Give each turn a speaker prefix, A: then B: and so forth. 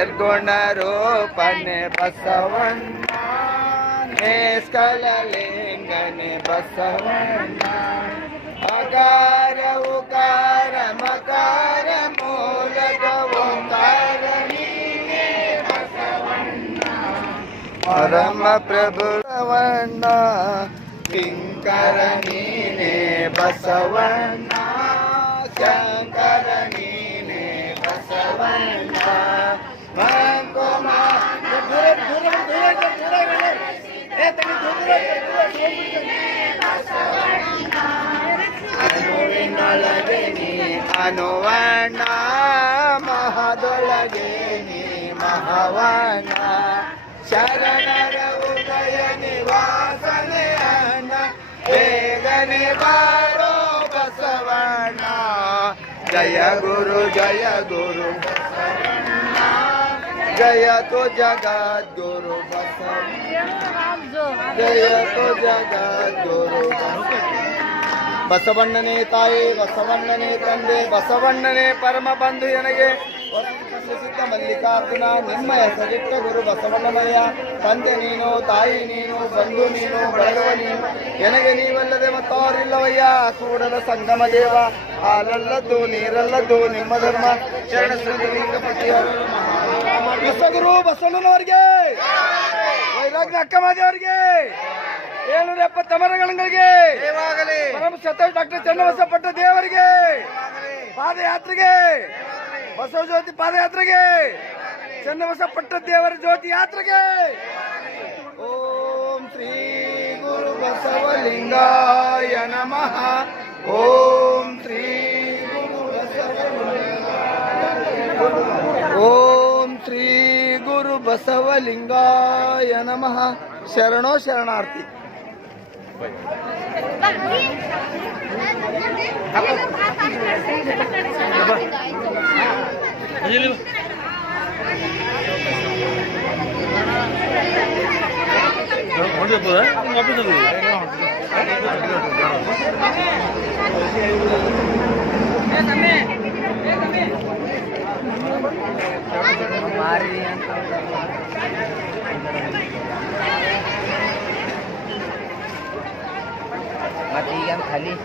A: निर्गुणरूपने बसवन्ना निष्कललिङ्गने बसवन्ना। अकार उकार मकार मूलक ओकार परम प्रभुवर्ण किङ्करणीने बसवन्ना शङ्करणीने बसवन्ना। ಏ ತಡಿ ದೂರ ಅನುವಿನೊಳಗೆ ನೀ ಅನುವಣ್ಣ ಮಹದೊಳಗೆ ನೀ ಮಹವಣ್ಣ ಶರಣರ ಉದಯ ನಿವಾಸನೆ ಅಣ್ಣ ಬೇಗನೆ ಬಾರೋ ಬಸವಣ್ಣ ಜಯ ಗುರು ಜಯ ಗುರು ಜಯ ತೋ ಜಗದ್ಗುರು ಬಸವಣ್ಣ ಜಯ ತೋ ಜಗದ್ಗುರು ಬಸವಣ್ಣನೇ ತಾಯಿ ಬಸವಣ್ಣನೇ ತಂದೆ ಬಸವಣ್ಣನೇ ಪರಮ ಬಂಧು ಸಿದ್ಧ ಮಲ್ಲಿಕಾರ್ಜುನ ನಿಮ್ಮ ಹೆಸರಿಟ್ಟ ಗುರು ಬಸವಣ್ಣನಯ್ಯ ತಂದೆ ನೀನು, ತಾಯಿ ನೀನು, ಬಂಧು ನೀನು, ಬಳಗವ ನೀನು, ಎನಗೆ ನೀವಲ್ಲದೆ ಮತ್ತಾರಿಲ್ಲವಯ್ಯ? ಕೂಡಲ ಸಂಗಮ ದೇವ, ಹಾಲಲ್ಲದ್ದು ನೀರಲ್ಲದ್ದು ನಿಮ್ಮ ಧರ್ಮ. ಶರಣ ವಿಶ್ವಗುರು ಬಸವಣ್ಣನವರಿಗೆ. ವೈರಾಗ್ಯ ಅಕ್ಕಮಾದೇವರಿಗೆ. ಏಳ್ನೂರ ಎಪ್ಪತ್ತ ಮರಗಳಿಗೆ ಪರಮ ಸತೋಷ್ ಡಾಕ್ಟರ್ ಚನ್ನಬಸಪ್ಪಟ್ಟ ದೇವರಿಗೆ. ಪಾದಯಾತ್ರೆಗೆ. ಬಸವ ಜ್ಯೋತಿ ಪಾದಯಾತ್ರೆಗೆ. ಚನ್ನಬಸಪ್ಪಟ್ಟ ದೇವರ ಜ್ಯೋತಿ ಯಾತ್ರೆಗೆ. ಓಂ ಶ್ರೀ ಗುರು ಬಸವಲಿಂಗಾಯ ನಮಃ. ಓಂ ಶ್ರೀ ಗುರು ಬಸವ ಓಂ ಶ್ರೀ ಗುರು ಬಸವಲಿಂಗಾಯ ನಮಃ ಶರಣೋ ಶರಣಾರ್ಥಿ
B: आधी या खाली.